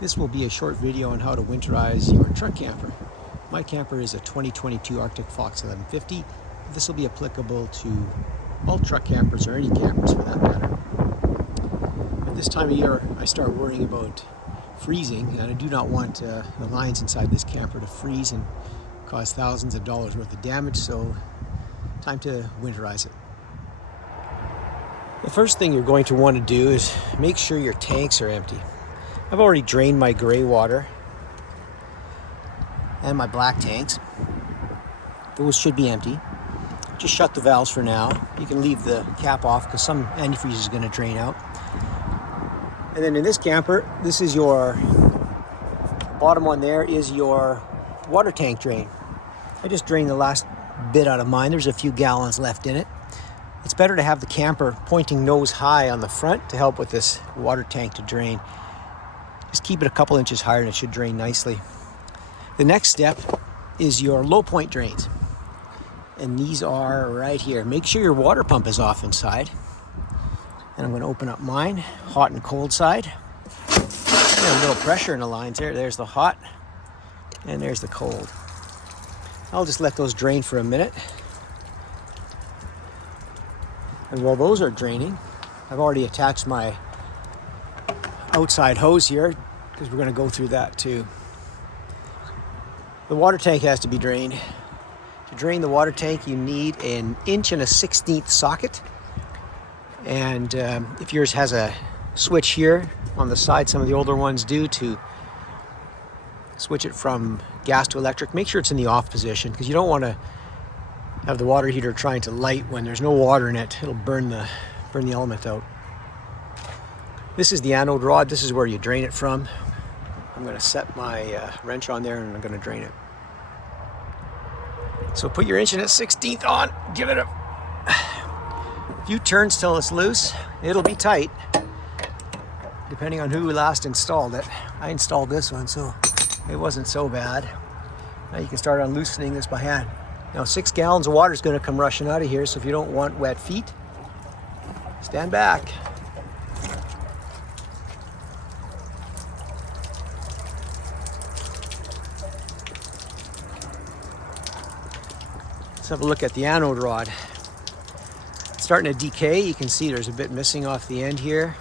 This will be a short video on how to winterize your truck camper. My camper is a 2022 Arctic Fox 1150. This will be applicable to all truck campers or any campers for that matter. At this time of year I start worrying about freezing, and I do not want the lines inside this camper to freeze and cause thousands of dollars worth of damage, so time to winterize it. The first thing you're going to want to do is make sure your tanks are empty. I've already drained my gray water and my black tanks. Those should be empty. Just shut the valves for now. You can leave the cap off because some antifreeze is going to drain out. And then in this camper, this is your bottom one there is your water tank drain. I just drained the last bit out of mine. There's a few gallons left in it. It's better to have the camper pointing nose high on the front to help with this water tank to drain. Just keep it a couple inches higher and it should drain nicely. The next step is your low point drains. And these are right here. Make sure your water pump is off inside. And I'm going to open up mine, hot and cold side. A little pressure in the lines there. There's the hot and there's the cold. I'll just let those drain for a minute. And while those are draining, I've already attached my outside hose here because we're going to go through that too. The water tank has to be drained. To drain the water tank, you need an 1 1/16 socket. And if yours has a switch here on the side, some of the older ones do, to switch it from gas to electric, make sure it's in the off position because you don't want to have the water heater trying to light when there's no water in it. It'll burn the element out. This is the anode rod. This is where you drain it from. I'm going to set my wrench on there and I'm going to drain it. So put your 1 1/16 on. Give it a few turns till it's loose. It'll be tight, depending on who last installed it. I installed this one, so it wasn't so bad. Now you can start on loosening this by hand. Now 6 gallons of water is going to come rushing out of here, so if you don't want wet feet, stand back. Let's have a look at the anode rod. It's starting to decay. You can see there's a bit missing off the end here.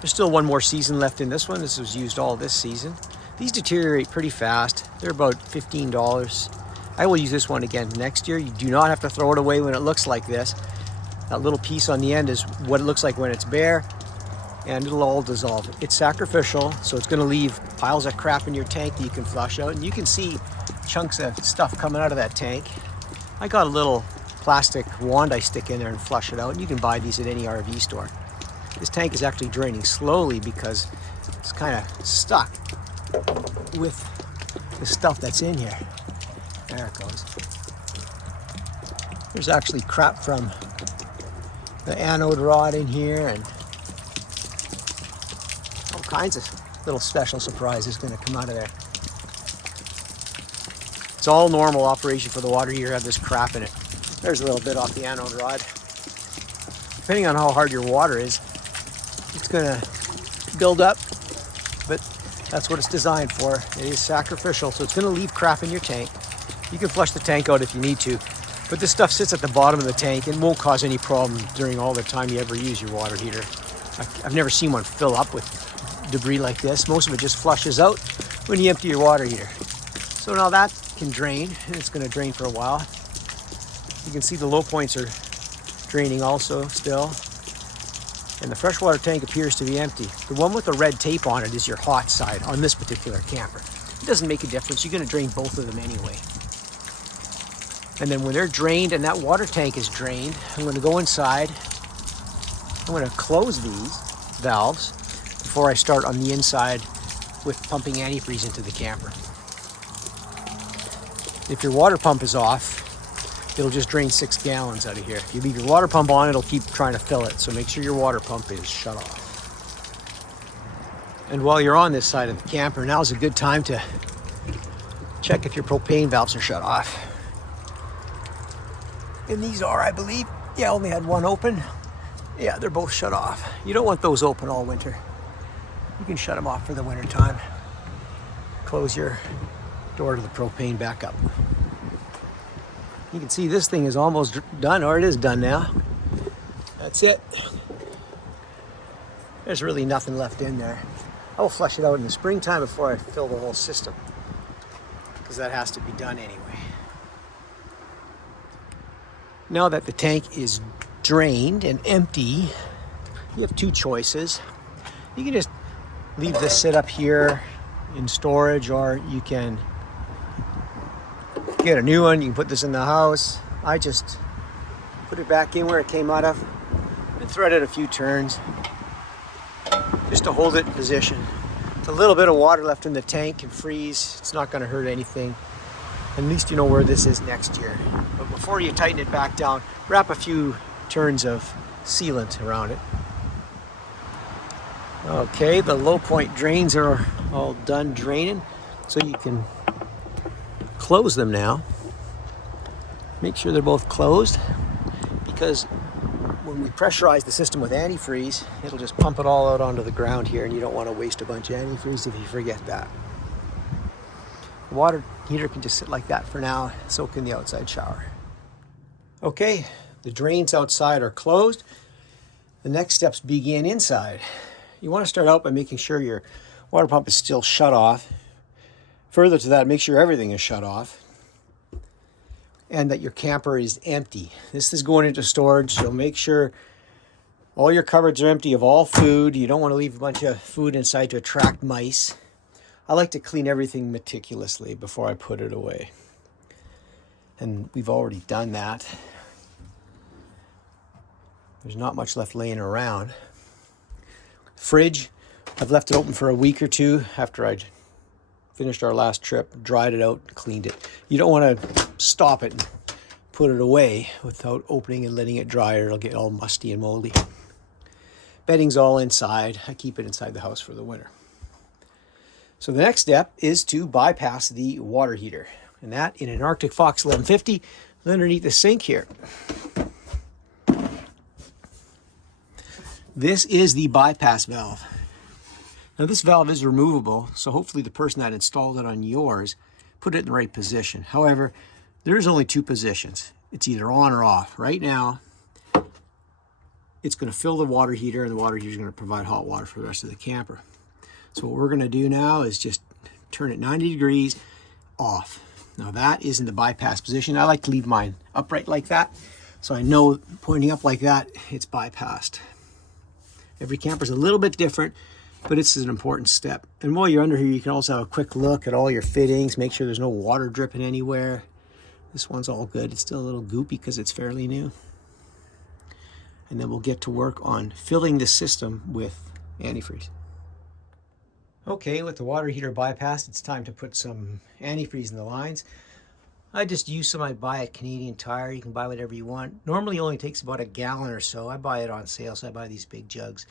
There's still one more season left in this one. This was used all this season. These deteriorate pretty fast. They're about $15. I will use this one again next year. You do not have to throw it away when it looks like this. That little piece on the end is what it looks like when it's bare, and it'll all dissolve. It's sacrificial, so it's going to leave piles of crap in your tank that you can flush out, and you can see chunks of stuff coming out of that tank. I got a little plastic wand I stick in there and flush it out, and you can buy these at any RV store. This tank is actually draining slowly because it's kind of stuck with the stuff that's in here. There it goes. There's actually crap from the anode rod in here and all kinds of little special surprises going to come out of there. It's all normal operation for the water heater to have this crap in it. There's a little bit off the anode rod. Depending on how hard your water is, it's going to build up, but that's what it's designed for. It is sacrificial, so it's going to leave crap in your tank. You can flush the tank out if you need to, but this stuff sits at the bottom of the tank and won't cause any problem during all the time you ever use your water heater. I've never seen one fill up with debris like this. Most of it just flushes out when you empty your water heater. So now that can drain, and it's going to drain for a while. You can see the low points are draining also still. And the freshwater tank appears to be empty. The one with the red tape on it is your hot side on this particular camper. It doesn't make a difference. You're going to drain both of them anyway. And then when they're drained and that water tank is drained, I'm going to go inside. I'm going to close these valves before I start on the inside with pumping antifreeze into the camper. If your water pump is off, it'll just drain 6 gallons out of here. If you leave your water pump on, it'll keep trying to fill it. So make sure your water pump is shut off. And while you're on this side of the camper, now's a good time to check if your propane valves are shut off. And these are, I believe, yeah, I only had one open. Yeah, they're both shut off. You don't want those open all winter. You can shut them off for the winter time. Close your door to the propane back up. You can see this thing is almost done, or it is done now. That's it. There's really nothing left in there. I will flush it out in the springtime before I fill the whole system, because that has to be done anyway. Now that the tank is drained and empty, you have two choices. You can just leave this sit up here in storage, or you can get a new one. You can put this in the house. I just put it back in where it came out of and thread it a few turns just to hold it in position. With a little bit of water left in the tank can freeze. It's not going to hurt anything. At least you know where this is next year. But before you tighten it back down, wrap a few turns of sealant around it. Okay, the low point drains are all done draining, so you can close them now. Make sure they're both closed, because when we pressurize the system with antifreeze, it'll just pump it all out onto the ground here, and you don't want to waste a bunch of antifreeze if you forget that. The water heater can just sit like that for now, soak in the outside shower. Okay, the drains outside are closed. The next steps begin inside. You want to start out by making sure your water pump is still shut off. Further to that, make sure everything is shut off and that your camper is empty. This is going into storage, so make sure all your cupboards are empty of all food. You don't want to leave a bunch of food inside to attract mice. I like to clean everything meticulously before I put it away. And we've already done that. There's not much left laying around. Fridge, I've left it open for a week or two after I'd finished our last trip, dried it out, cleaned it. You don't want to stop it and put it away without opening and letting it dry, or it'll get all musty and moldy. Bedding's all inside. I keep it inside the house for the winter. So the next step is to bypass the water heater, and that in an Arctic Fox 1150 underneath the sink here. This is the bypass valve. Now this valve is removable, so hopefully the person that installed it on yours put it in the right position. However, there's only two positions. It's either on or off. Right now, it's going to fill the water heater, and the water heater is going to provide hot water for the rest of the camper. So what we're going to do now is just turn it 90 degrees off. Now that is in the bypass position. I like to leave mine upright like that, so I know pointing up like that, it's bypassed. Every camper's a little bit different, but it's an important step. And while you're under here, you can also have a quick look at all your fittings, make sure there's no water dripping anywhere. This one's all good. It's still a little goopy because it's fairly new. And then we'll get to work on filling the system with antifreeze. Okay, with the water heater bypassed, it's time to put some antifreeze in the lines. I just use some I buy at Canadian Tire. You can buy whatever you want. Normally it only takes about a gallon or so. I buy it on sale, so I buy these big jugs.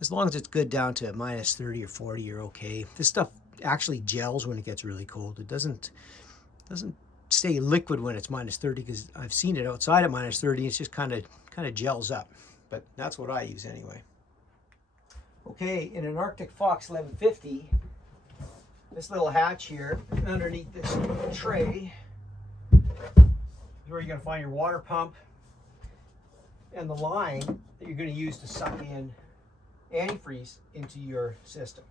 As long as it's good down to minus 30 or 40, you're okay. This stuff actually gels when it gets really cold. It doesn't stay liquid when it's minus 30, because I've seen it outside at minus 30. It's just kind of gels up. But that's what I use anyway. Okay, in an Arctic Fox 1150, this little hatch here underneath this tray is where you're going to find your water pump and the line that you're going to use to suck in antifreeze into your system.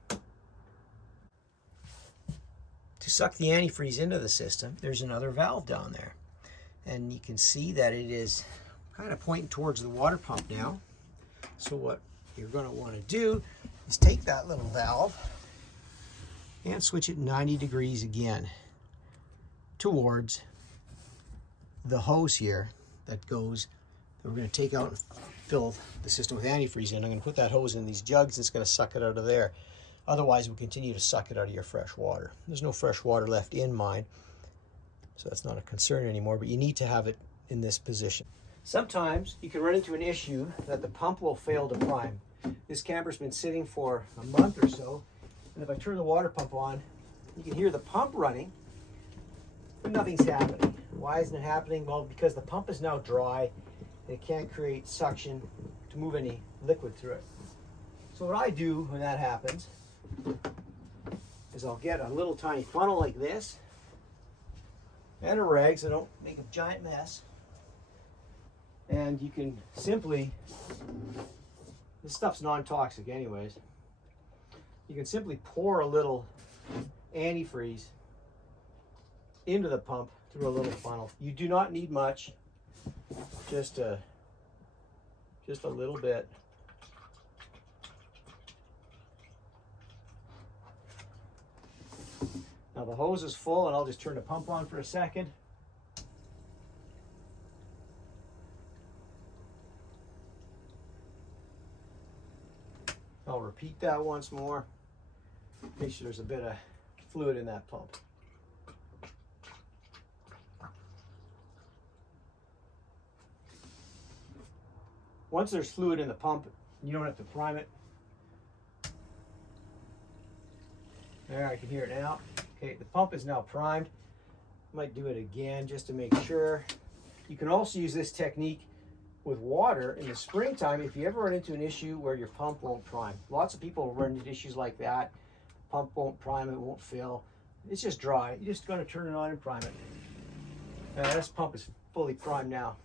To suck the antifreeze into the system, there's another valve down there. And you can see that it is kind of pointing towards the water pump now. So what you're going to want to do is take that little valve and switch it 90 degrees again towards the hose here that goes, that we're going to take out and fill the system with antifreeze in. I'm going to put that hose in these jugs, and it's going to suck it out of there. Otherwise, we'll continue to suck it out of your fresh water. There's no fresh water left in mine, so that's not a concern anymore, but you need to have it in this position. Sometimes you can run into an issue that the pump will fail to prime. This camper's been sitting for a month or so, and if I turn the water pump on, you can hear the pump running, but nothing's happening. Why isn't it happening? Well, because the pump is now dry, and it can't create suction to move any liquid through it. So what I do when that happens is I'll get a little tiny funnel like this and a rag so I don't make a giant mess. And you can simply, this stuff's non-toxic anyways, you can simply pour a little antifreeze into the pump through a little funnel. You do not need much, just a little bit. Now the hose is full and I'll just turn the pump on for a second. I'll repeat that once more. Make sure there's a bit of fluid in that pump. Once there's fluid in the pump, you don't have to prime it. There, I can hear it now. Okay, the pump is now primed. Might do it again just to make sure. You can also use this technique with water in the springtime if you ever run into an issue where your pump won't prime. Lots of people run into issues like that. Pump won't prime, it won't fill. It's just dry. You're just going to turn it on and prime it. This pump is fully primed now.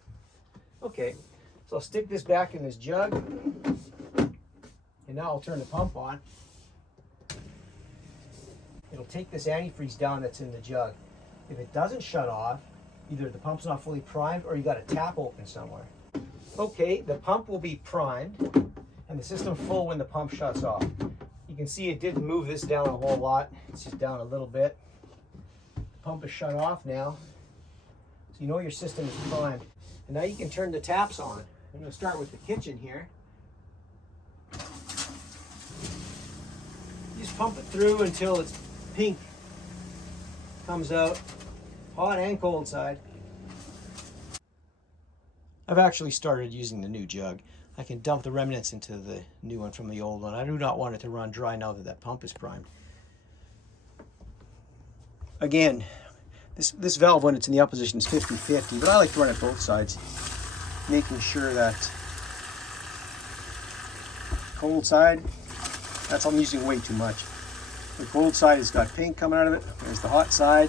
Okay, so I'll stick this back in this jug. And now I'll turn the pump on. It'll take this antifreeze down that's in the jug. If it doesn't shut off, either the pump's not fully primed or you got a tap open somewhere. Okay, the pump will be primed and the system full when the pump shuts off. You can see it didn't move this down a whole lot. It's just down a little bit. The pump is shut off now. So you know your system is primed. And now you can turn the taps on. I'm going to start with the kitchen here. You just pump it through until it's pink. Comes out, hot and cold side. I've actually started using the new jug. I can dump the remnants into the new one from the old one. I do not want it to run dry now that that pump is primed. Again, this valve when it's in the up position is 50-50, but I like to run it both sides, making sure that cold side, I'm using way too much. The cold side has got pink coming out of it. There's the hot side.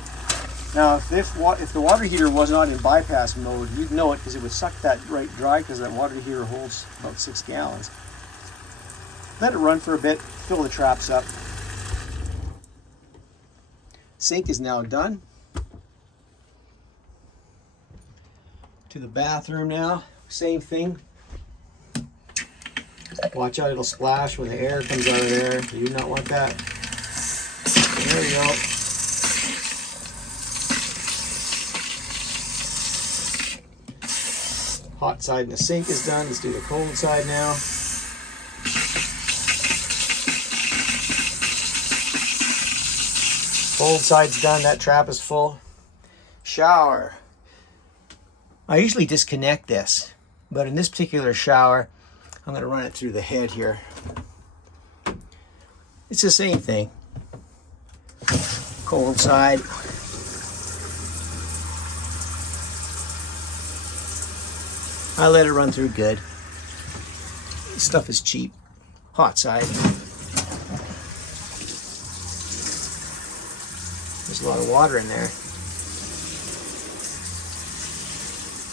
Now, if the water heater was not in bypass mode, you'd know it because it would suck that right dry because that water heater holds about 6 gallons. Let it run for a bit, fill the traps up. Sink is now done. To the bathroom now, same thing. Watch out, it'll splash when the air comes out of there. You do not want that. There you go. Hot side in the sink is done. Let's do the cold side now. Cold side's done. That trap is full. Shower. I usually disconnect this, but in this particular shower, I'm going to run it through the head here. It's the same thing. Cold side. I let it run through good. This stuff is cheap. Hot side. There's a lot of water in there.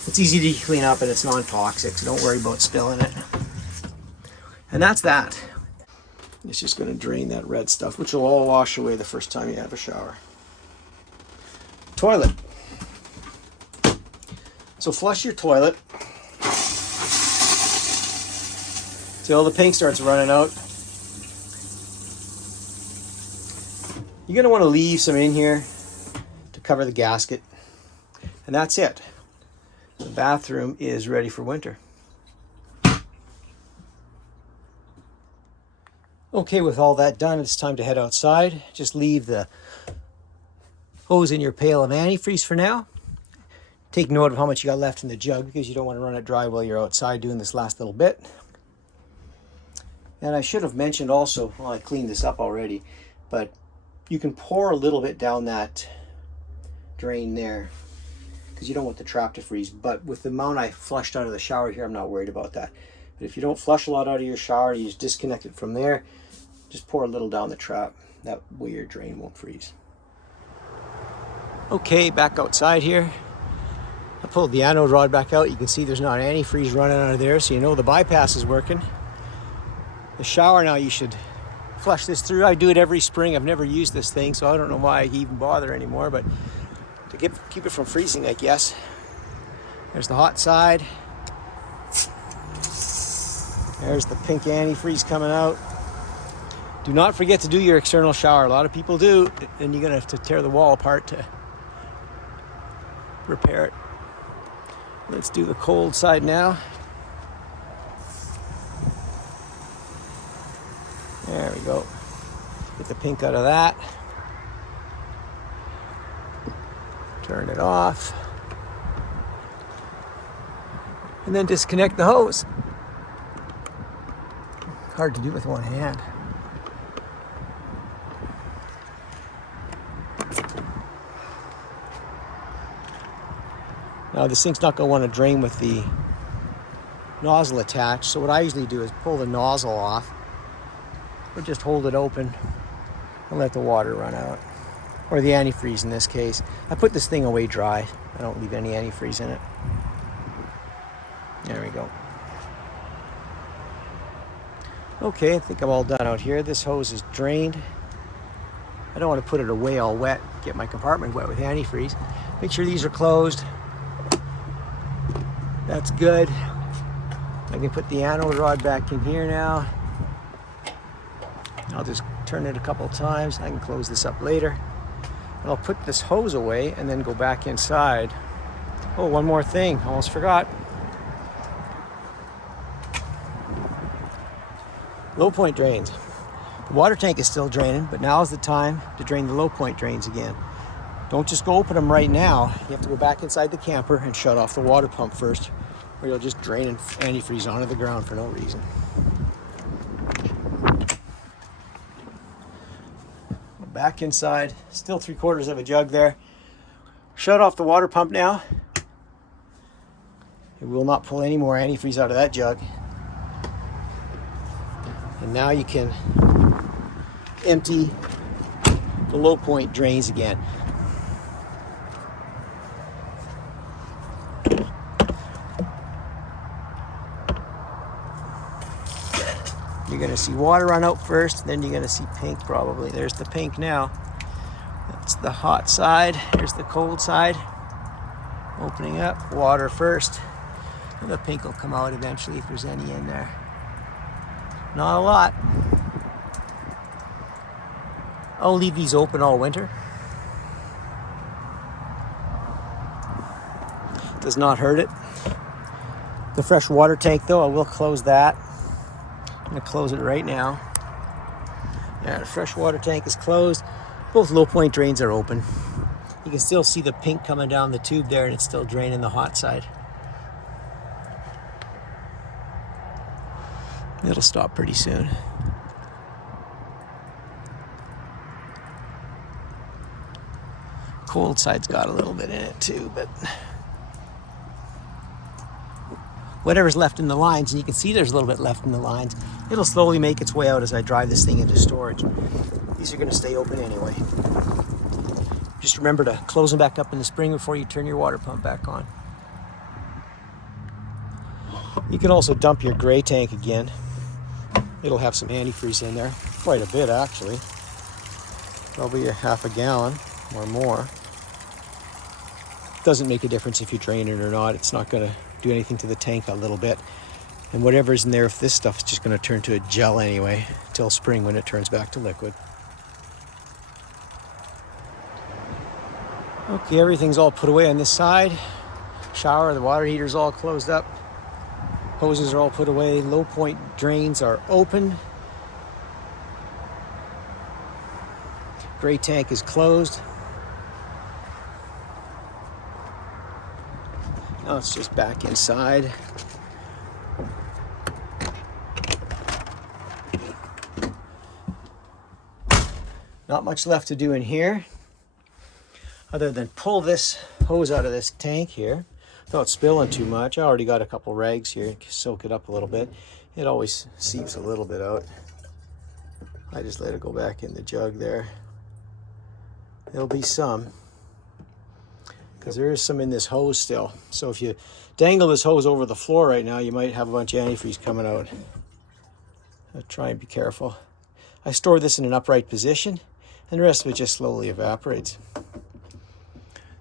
It's easy to clean up and it's non-toxic, so don't worry about spilling it. And that's that. It's just going to drain that red stuff, which will all wash away the first time you have a shower. Toilet. So flush your toilet till the pink starts running out. You're going to want to leave some in here to cover the gasket. And that's it. The bathroom is ready for winter. Okay, with all that done, it's time to head outside. Just leave the hose in your pail of antifreeze for now. Take note of how much you got left in the jug because you don't want to run it dry while you're outside doing this last little bit. And I should have mentioned also, well, I cleaned this up already, but you can pour a little bit down that drain there because you don't want the trap to freeze. But with the amount I flushed out of the shower here, I'm not worried about that. But if you don't flush a lot out of your shower, you just disconnect it from there. Just pour a little down the trap. That way your drain won't freeze. Okay, back outside here. I pulled the anode rod back out. You can see there's not antifreeze running out of there, so you know the bypass is working. The shower now, you should flush this through. I do it every spring. I've never used this thing, so I don't know why I even bother anymore, but to keep it from freezing, I guess. There's the hot side. There's the pink antifreeze coming out. Do not forget to do your external shower. A lot of people do, and you're gonna have to tear the wall apart to repair it. Let's do the cold side now. There we go. Get the pink out of that. Turn it off. And then disconnect the hose. Hard to do with one hand. Now this thing's not going to want to drain with the nozzle attached, so what I usually do is pull the nozzle off, or just hold it open and let the water run out. Or the antifreeze in this case. I put this thing away dry. I don't leave any antifreeze in it. There we go. Okay, I think I'm all done out here. This hose is drained. I don't want to put it away all wet, get my compartment wet with antifreeze. Make sure these are closed. That's good. I can put the anode rod back in here now. I'll just turn it a couple times. I can close this up later. And I'll put this hose away and then go back inside. Oh, one more thing, almost forgot. Low point drains. The water tank is still draining, but now is the time to drain the low point drains again. Don't just go open them right now. You have to go back inside the camper and shut off the water pump first, or you'll just drain antifreeze onto the ground for no reason. Back inside, still 3/4 of a jug there. Shut off the water pump now. It will not pull any more antifreeze out of that jug. And now you can empty the low point drains again. You're going to see water run out first, then you're going to see pink probably. There's the pink now. That's the hot side. Here's the cold side. Opening up, water first. And the pink will come out eventually if there's any in there. Not a lot. I'll leave these open all winter. Does not hurt it. The fresh water tank though, I will close that. I'm going to close it right now. Yeah, the fresh water tank is closed. Both low point drains are open. You can still see the pink coming down the tube there, and it's still draining the hot side. It'll stop pretty soon. Cold side's got a little bit in it too, but whatever's left in the lines, and you can see there's a little bit left in the lines, it'll slowly make its way out as I drive this thing into storage. These are going to stay open anyway. Just remember to close them back up in the spring before you turn your water pump back on. You can also dump your gray tank again. It'll have some antifreeze in there, quite a bit actually. Probably a half a gallon or more. Doesn't make a difference if you drain it or not. It's not going to do anything to the tank a little bit. And whatever's in there, if this stuff is just going to turn to a gel anyway, till spring when it turns back to liquid. Okay, everything's all put away on this side. Shower, the water heater's all closed up. Hoses are all put away. Low point drains are open. Gray tank is closed. Now it's just back inside. Not much left to do in here other than pull this hose out of this tank here, without spilling too much. I already got a couple rags here, soak it up a little bit. It always seeps a little bit out. I just let it go back in the jug there. There'll be some, because there is some in this hose still. So if you dangle this hose over the floor right now, you might have a bunch of antifreeze coming out. Try and be careful. I store this in an upright position, and the rest of it just slowly evaporates. So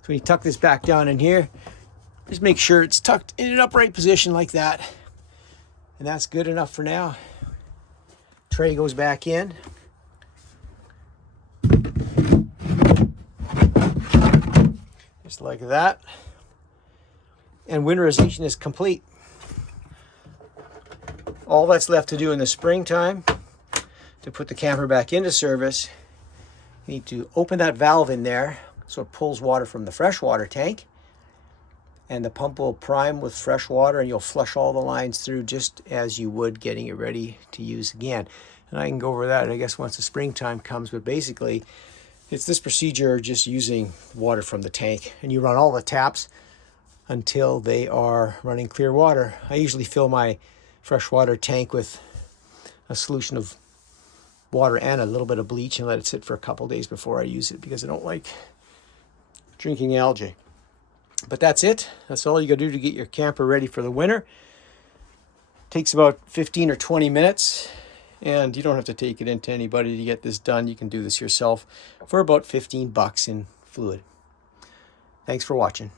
when you tuck this back down in here, just make sure it's tucked in an upright position like that. And that's good enough for now. Tray goes back in. Just like that. And winterization is complete. All that's left to do in the springtime to put the camper back into service, you need to open that valve in there so it pulls water from the freshwater tank, and the pump will prime with fresh water, and you'll flush all the lines through just as you would getting it ready to use again. And I can go over that, I guess, once the springtime comes, but basically it's this procedure just using water from the tank, and you run all the taps until they are running clear water. I usually fill my freshwater tank with a solution of water and a little bit of bleach and let it sit for a couple days before I use it, because I don't like drinking algae. But that's it. That's all you got to do to get your camper ready for the winter. Takes about 15 or 20 minutes, and you don't have to take it into anybody to get this done. You can do this yourself for about $15 in fluid. Thanks for watching.